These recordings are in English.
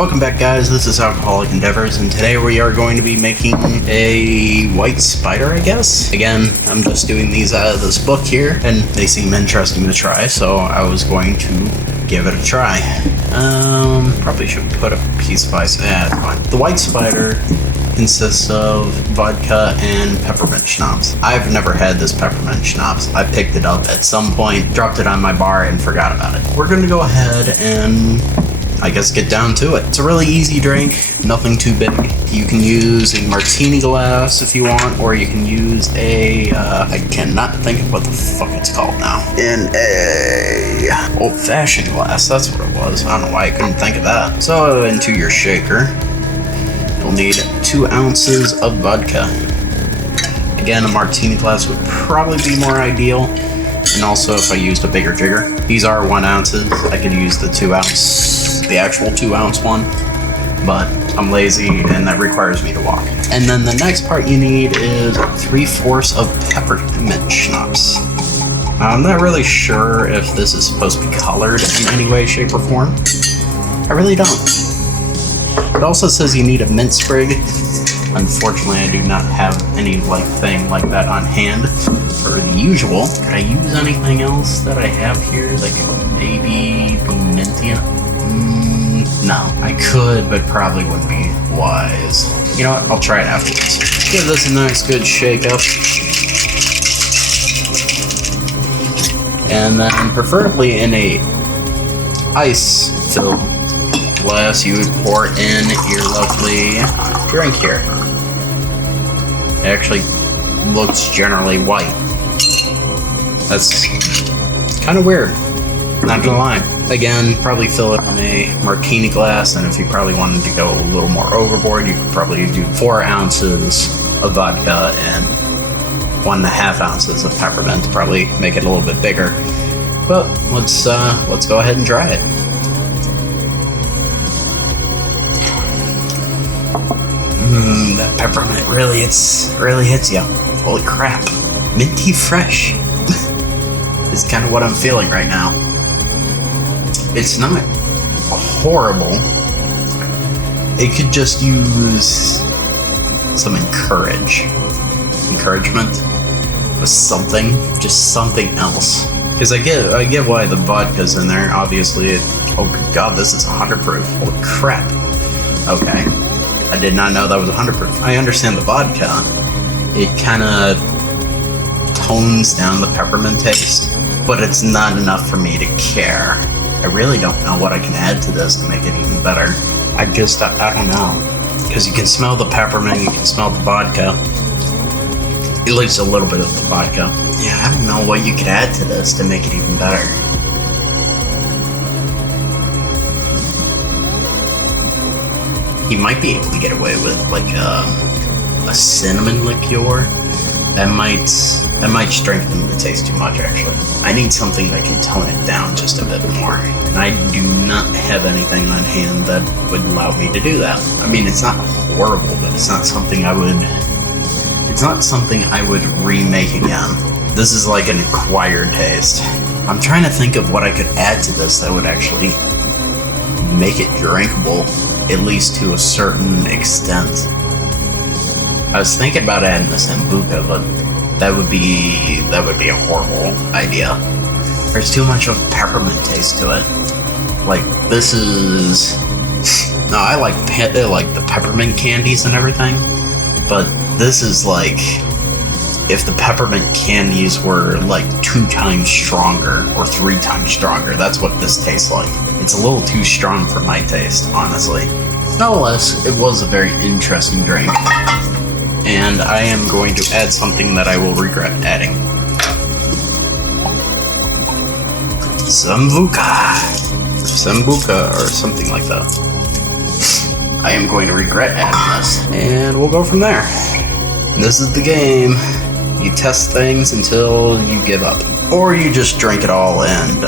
Welcome back, guys. This is Alcoholic Endeavors, and today we are going to be making a white spider, I guess. Again, I'm just doing these out of this book here, and they seem interesting to try, so I was going to give it a try. Probably should put a piece of ice. Fine. The white spider consists of vodka and peppermint schnapps. I've never had this peppermint schnapps. I picked it up at some point, dropped it on my bar, and forgot about it. We're going to go ahead and I guess get down to it. It's a really easy drink, nothing too big. You can use a martini glass if you want, or you can use a, I cannot think of what the fuck it's called now. In a old-fashioned glass, that's what it was. I don't know why I couldn't think of that. So into your shaker, you'll need 2 ounces of vodka. Again, a martini glass would probably be more ideal. And also if I used a bigger jigger. These are 1 ounces. I could use the 2 ounce, the actual 2 ounce one, but I'm lazy and that requires me to walk. And then the next part you need is 3/4 of peppermint schnapps. I'm not really sure if this is supposed to be colored in any way, shape, or form. I really don't. It also says you need a mint sprig. Unfortunately, I do not have any thing like that on hand for the usual. Could I use anything else that I have here that could maybe be minty? No, I could, but probably wouldn't be wise. You know what? I'll try it after this. Give this a nice good shake up. And then preferably in a ice-filled glass, you would pour in your lovely drink here. It actually looks generally white. That's kind of weird, not gonna lie. Again, probably fill it in a martini glass, and if you probably wanted to go a little more overboard, you could probably do 4 ounces of vodka and 1.5 ounces of peppermint to probably make it a little bit bigger. But let's go ahead and try it. That peppermint really hits you. Holy crap. Minty fresh is kind of what I'm feeling right now. It's not horrible. It could just use some encouragement with something, just something else. Because I get why the vodka's in there. Obviously, oh good god, this is 100 proof. Holy crap. Okay. I did not know that was 100 proof. I understand the vodka. It kind of tones down the peppermint taste, but it's not enough for me to care. I really don't know what I can add to this to make it even better. I don't know. Because you can smell the peppermint, you can smell the vodka. At least a little bit of the vodka. Yeah, I don't know what you could add to this to make it even better. You might be able to get away with a cinnamon liqueur. That might strengthen the taste too much, actually. I need something that can tone it down just a bit more. And I do not have anything on hand that would allow me to do that. I mean, it's not horrible, but it's not something I would remake again. This is like an acquired taste. I'm trying to think of what I could add to this that would actually make it drinkable, at least to a certain extent. I was thinking about adding the sambuca, but that would be a horrible idea. There's too much of a peppermint taste to it. This is... No, I like the peppermint candies and everything, but this is if the peppermint candies were 2 times stronger or 3 times stronger. That's what this tastes like. It's a little too strong for my taste, honestly. Nonetheless, it was a very interesting drink. And I am going to add something that I will regret adding. Sambuca, or something like that. I am going to regret adding this. And we'll go from there. This is the game. You test things until you give up. Or you just drink it all and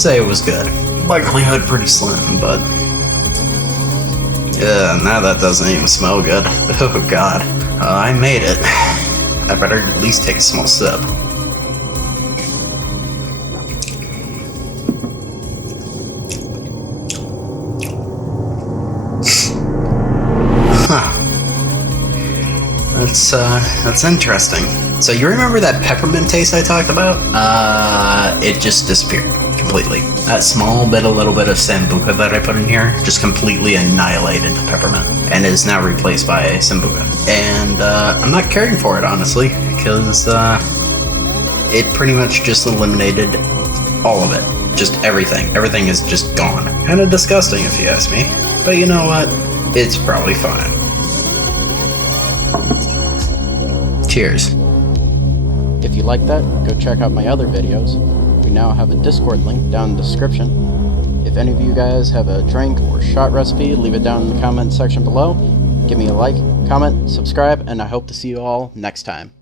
say it was good. Likelihood pretty slim, but... yeah, now that doesn't even smell good. Oh god. I made it. I better at least take a small sip. That's interesting. So you remember that peppermint taste I talked about? It just disappeared completely. That small bit, a little bit of sambuca that I put in here just completely annihilated the peppermint and is now replaced by sambuca. And I'm not caring for it, honestly, because it pretty much just eliminated all of it. Just everything. Everything is just gone. Kind of disgusting if you ask me. But you know what? It's probably fine. Cheers. If you like that, go check out my other videos. We now have a Discord link down in the description. If any of you guys have a drink or shot recipe, leave it down in the comment section below. Give me a like, comment, subscribe, and I hope to see you all next time.